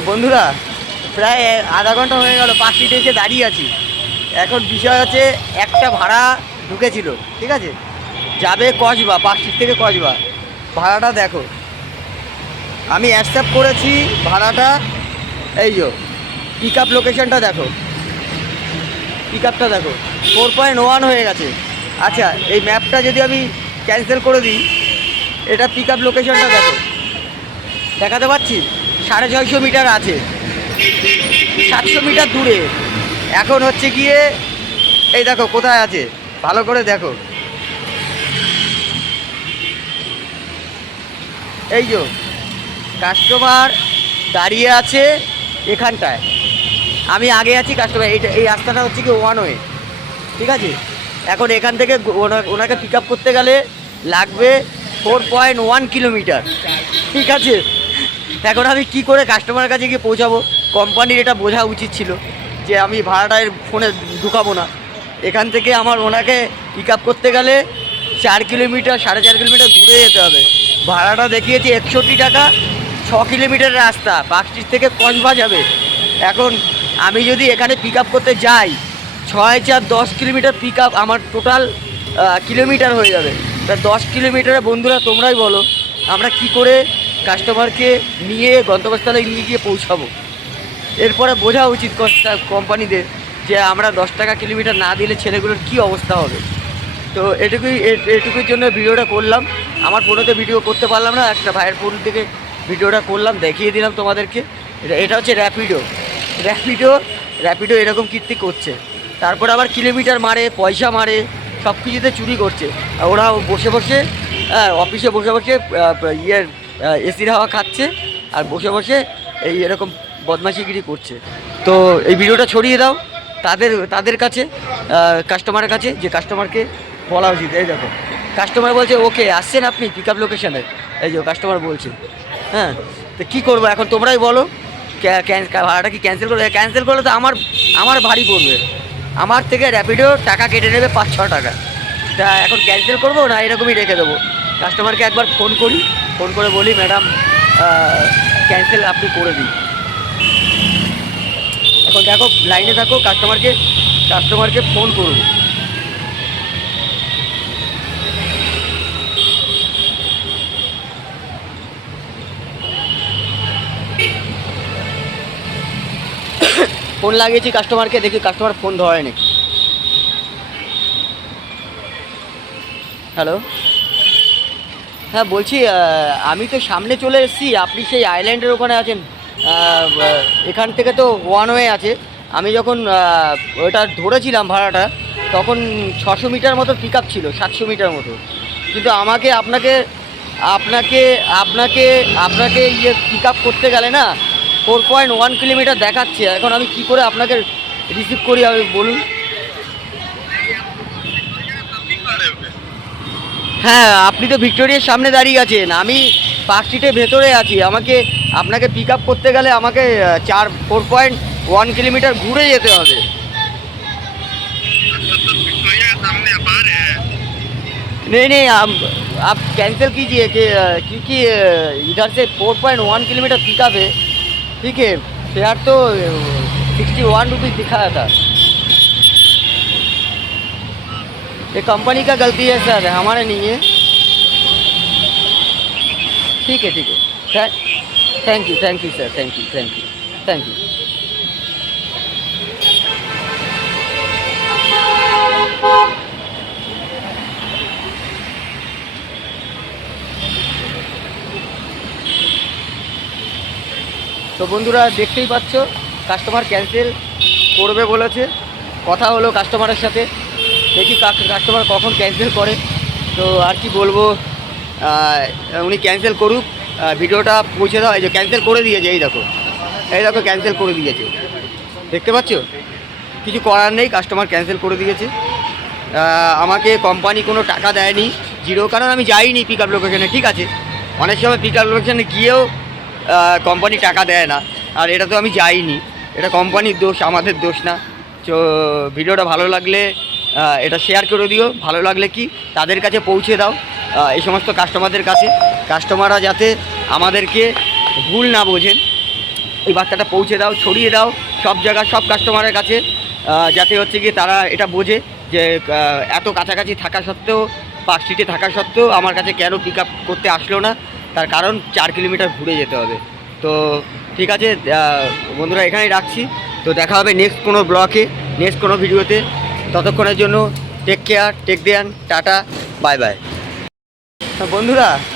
বন্ধুরা, প্রায় আধা ঘণ্টা হয়ে গেল পাখিতে এসে দাঁড়িয়ে আছি। এখন বিষয় হচ্ছে, একটা ভাড়া ঢুকেছিল, ঠিক আছে? যাবে কসবা পার্কস্ট্রিট থেকে কসবা ভাড়াটা দেখো। আমি অ্যাকসেপ্ট করেছি ভাড়াটা, এই যো পিক আপ লোকেশনটা দেখো। পিক আপটা দেখো। ফোর পয়েন্ট ওয়ান হয়ে গেছে। আচ্ছা এই ম্যাপটা যদি আমি ক্যান্সেল করে দিই, এটা পিক আপ লোকেশনটা দেখো। দেখাতে পাচ্ছি? সাড়ে ছয়শো মিটার আছে। সাতশো মিটার দূরে। এখন হচ্ছে গিয়ে, এই দেখো কোথায় আছে? ভালো করে দেখো। এই যো কাস্টমার দাঁড়িয়ে আছে এখানটায়। আমি আগে আছি কাস্টমার এইটা, এই রাস্তাটা হচ্ছে কি ওয়ান ওয়ে ঠিক আছে? এখন এখান থেকে ওনাকে পিক করতে গেলে লাগবে ফোর পয়েন্ট ওয়ান কিলোমিটার ঠিক আছে? এখন আমি কি করে কাস্টমারের কাছে গিয়ে পৌঁছাবো? কোম্পানির এটা বোঝা উচিত ছিল যে আমি ভাড়াটায় ফোনে ঢুকাবো না। এখান থেকে আমার ওনাকে পিক আপ করতে গেলে চার কিলোমিটার, সাড়ে চার কিলোমিটার ঘুরে যেতে হবে। ভাড়াটা দেখিয়েছি একষট্টি টাকা, ছ কিলোমিটার রাস্তা পার্কস্ট্রিট থেকে কসবা যাবে। এখন আমি যদি এখানে পিক আপ করতে যাই, ছয় চার দশ কিলোমিটার পিক আপ আমার টোটাল কিলোমিটার হয়ে যাবে। তা দশ কিলোমিটারে বন্ধুরা তোমরাই বলো, আমরা কি করে কাস্টমারকে নিয়ে গন্তব্যস্থলে নিয়ে গিয়ে পৌঁছাবো। এরপরে বোঝা উচিত কোম্পানিদের যে আমরা দশ টাকা কিলোমিটার না দিলে ছেলেগুলোর কি অবস্থা হবে। তো এটুকুই এটুকুর জন্য ভিডিওটা করলাম। আমার ফোনেতে ভিডিও করতে পারলাম না একটা ভাইয়ের ফোন থেকে ভিডিওটা করলাম দেখিয়ে দিলাম তোমাদেরকে। এটা এটা হচ্ছে র্যাপিডো র্যাপিডো র্যাপিডো এরকম কীর্তি করছে। তারপরে আবার কিলোমিটার মারে পয়সা মারে সব কিছুতে চুরি করছে। ওরা বসে বসে হ্যাঁ, অফিসে বসে বসে আহ, ইয়ের এসির হাওয়া খাচ্ছে আর বসে বসে এই এরকম বদমাশিগিরি করছে। তো এই ভিডিওটা ছড়িয়ে দাও তাদের তাদের কাছে কাস্টমারের কাছে, যে কাস্টমারকে বলা উচিত। এই দেখো কাস্টমার বলছে, ওকে, আসছেন আপনি পিক আপ লোকেশানে এই যে কাস্টমার বলছে হ্যাঁ? তো কী করব এখন তোমরাই বলো ভাড়াটা কি ক্যান্সেল করবে? ক্যান্সেল করলে তো আমার আমার ভারী পড়বে। আমার থেকে র্যাপিডো টাকা কেটে নেবে পাঁচ ছ টাকা। তা এখন ক্যান্সেল করব না এরকমই রেখে দেবো? কাস্টমারকে একবার ফোন করি ফোন করে বলি, ম্যাডাম ক্যান্সেল আপনি করে দিন। এখন দেখো লাইনে থাকো কাস্টমারকে কাস্টমারকে ফোন করুন। ফোন লাগিয়েছি কাস্টমারকে দেখি কাস্টমার ফোন ধরেনি। হ্যালো হ্যাঁ বলছি আমি তো সামনে চলে এসেছি, আপনি সেই আইল্যান্ডের ওখানে আছেন। এখান থেকে তো ওয়ান ওয়ে আছে। আমি যখন ওটা ধরেছিলাম ভাড়াটা, তখন ছশো মিটার মতো পিক আপ ছিল, সাতশো মিটার মতো। কিন্তু আমাকে আপনাকে আপনাকে আপনাকে আপনাকে ইয়ে পিক আপ করতে গেলে না ফোর পয়েন্ট ওয়ান কিলোমিটার দেখাচ্ছে। এখন আমি কি করে আপনাকে রিসিভ করি আমি বলুন। হ্যাঁ আপনি তো ভিক্টোরিয়ার সামনে দাঁড়িয়ে আছেন আমি পার্ক স্ট্রিটের ভেতরে আছি আমাকে আপনাকে পিক আপ করতে গেলে আমাকে আহ, চার ফোর পয়েন্ট ওয়ান কিলোমিটার ঘুরে যেতে হবে नहीं नहीं आप आप कैंसिल कीजिए कि अ, क्योंकि अ, इधर से four point one kilometre pickup है ठीक है फेयर तो सिक्सटी वन रुपीज़ दिखाया था ये कंपनी का गलती है सर हमारे नहीं है ठीक है ठीक है thank you thank you sir thank you thank you thank you তো বন্ধুরা দেখতেই পাচ্ছ কাস্টমার ক্যান্সেল করবে বলেছে কথা হলো কাস্টমারের সাথে দেখি কাস্টমার কখন ক্যান্সেল করে। তো আর কি বলব উনি ক্যান্সেল করুক ভিডিওটা পৌঁছে দাও। এই যে ক্যান্সেল করে দিয়েছে, এই দেখো। এই দেখো ক্যান্সেল করে দিয়েছে। দেখতে পাচ্ছ? কিছু করার নেই কাস্টমার ক্যান্সেল করে দিয়েছে। আমাকে কোম্পানি কোনো টাকা দেয়নি জিরো কারণ আমি যাইনি পিক আপ লোকেশনে ঠিক আছে? অনেক সময় পিক আপ লোকেশনে গিয়েও কোম্পানি টাকা দেয় না। আর এটা তো আমি যাইনি। এটা কোম্পানির দোষ, আমাদের দোষ না। তো, ভিডিওটা ভালো লাগলে এটা শেয়ার করে দিও। ভালো লাগলে কি? তাদের কাছে পৌঁছে দাও এই সমস্ত কাস্টমারদের কাছে। কাস্টমাররা যাতে আমাদেরকে ভুল না বোঝেন। এই বার্তাটা পৌঁছে দাও, ছড়িয়ে দাও, সব জায়গা, সব কাস্টমারের কাছে যাতে হচ্ছে কি তারা এটা বোঝে যে এত কাছাকাছি থাকা সত্ত্বেও পার্ক স্ট্রিটে থাকা সত্ত্বেও আমার কাছে কেন পিক করতে আসলো না? তার কারণ চার কিলোমিটার ঘুরে যেতে হবে। তো ঠিক আছে বন্ধুরা এখানেই রাখছি। তো দেখা হবে নেক্সট কোনো ব্লকে নেক্সট কোনো ভিডিওতে ততক্ষণের জন্য টেক কেয়ার টেক দেয়ান টাটা বাই বাই বন্ধুরা